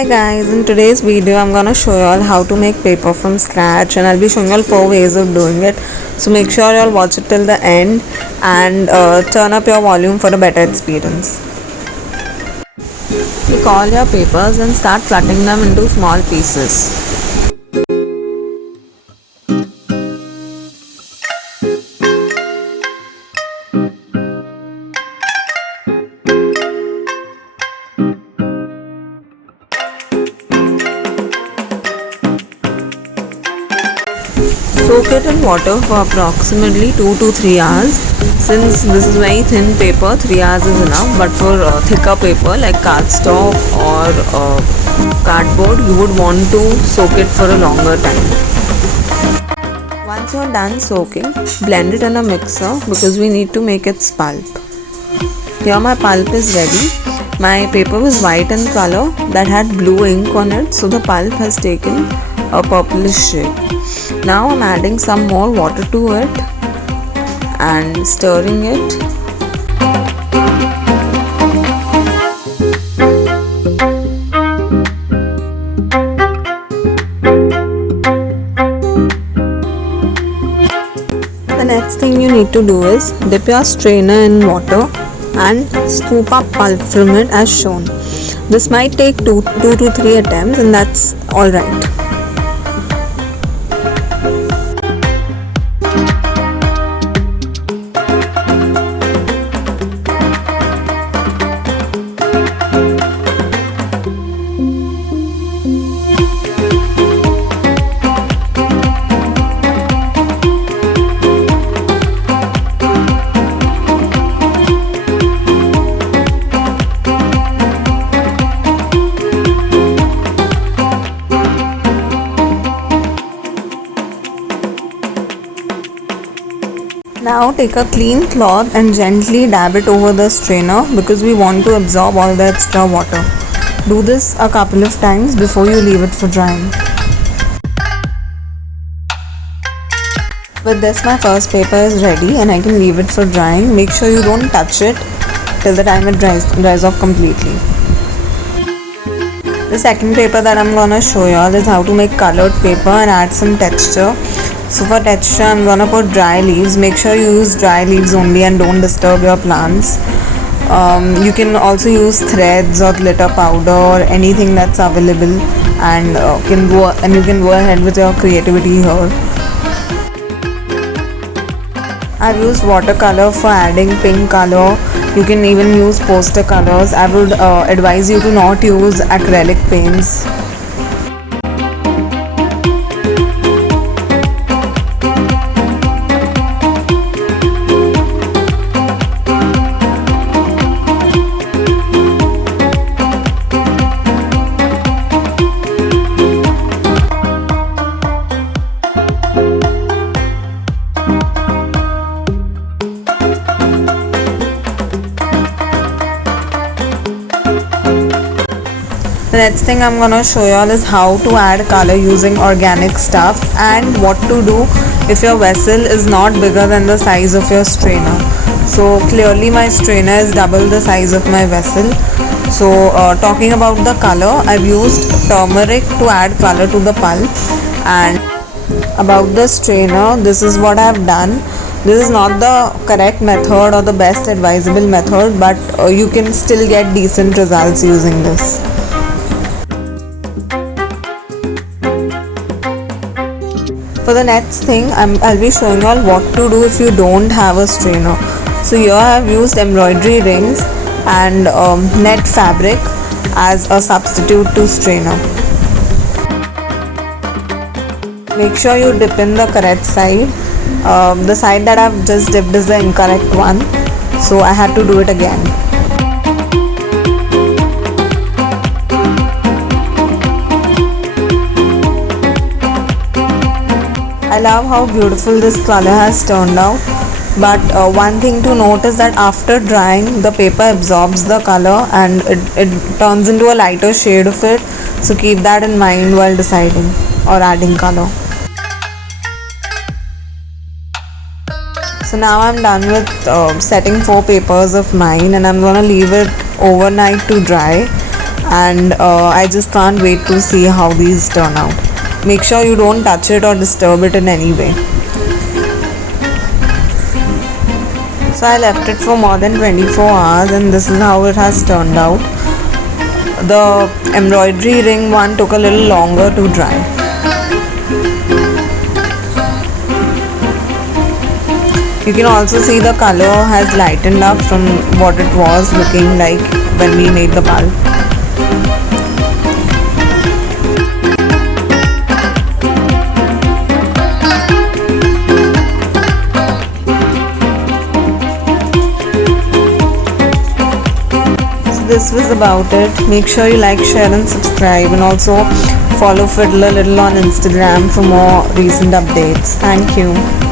Hi guys, in today's video I'm gonna show you all how to make paper from scratch, and I'll be showing you all 4 ways of doing it. So make sure you all watch it till the end and turn up your volume for a better experience. Take all your papers and start cutting them into small pieces. Soak it in water for approximately 2 to 3 hours. Since this is very thin paper, 3 hours is enough, but for thicker paper like cardstock or cardboard, you would want to soak it for a longer time. Once you're done soaking, blend it in a mixer because we need to make its pulp. Here my pulp is ready. My paper was white in color that had blue ink on it, so the pulp has taken a purplish shade. Now I'm adding some more water to it and stirring it. The next thing you need to do is dip your strainer in water and scoop up pulp from it as shown. This might take 2 to 3 attempts, and that's alright. Now take a clean cloth and gently dab it over the strainer because we want to absorb all the extra water. Do this a couple of times before you leave it for drying. With this, my first paper is ready and I can leave it for drying. Make sure you don't touch it till the time it dries off completely. The second paper that I'm gonna show you all is how to make colored paper and add some texture. So for texture, I'm gonna put dry leaves. Make sure you use dry leaves only and don't disturb your plants. You can also use threads or glitter powder or anything that's available, and you can go ahead with your creativity here. I've used watercolor for adding pink color. You can even use poster colors. I would advise you to not use acrylic paints. The next thing I'm gonna show you all is how to add color using organic stuff and what to do if your vessel is not bigger than the size of your strainer. So clearly my strainer is double the size of my vessel. So talking about the color, I've used turmeric to add color to the pulp. And about the strainer, this is what I've done. This is not the correct method or the best advisable method, but you can still get decent results using this. For the next thing, I'll be showing you all what to do if you don't have a strainer. So here I have used embroidery rings and net fabric as a substitute to strainer. Make sure you dip in the correct side. The side that I've just dipped is the incorrect one, so I had to do it again. I love how beautiful this color has turned out, but one thing to note is that after drying, the paper absorbs the color and it turns into a lighter shade of it, so keep that in mind while deciding or adding color. So now I'm done with setting 4 papers of mine, and I'm gonna leave it overnight to dry. and I just can't wait to see how these turn out. Make sure you don't touch it or disturb it in any way. So I left it for more than 24 hours and this is how it has turned out. The embroidery ring one took a little longer to dry. You can also see the color has lightened up from what it was looking like when we made the bulb. This was about it. Make sure you like, share and subscribe, and also follow Fiddle a Little on Instagram for more recent updates. Thank you.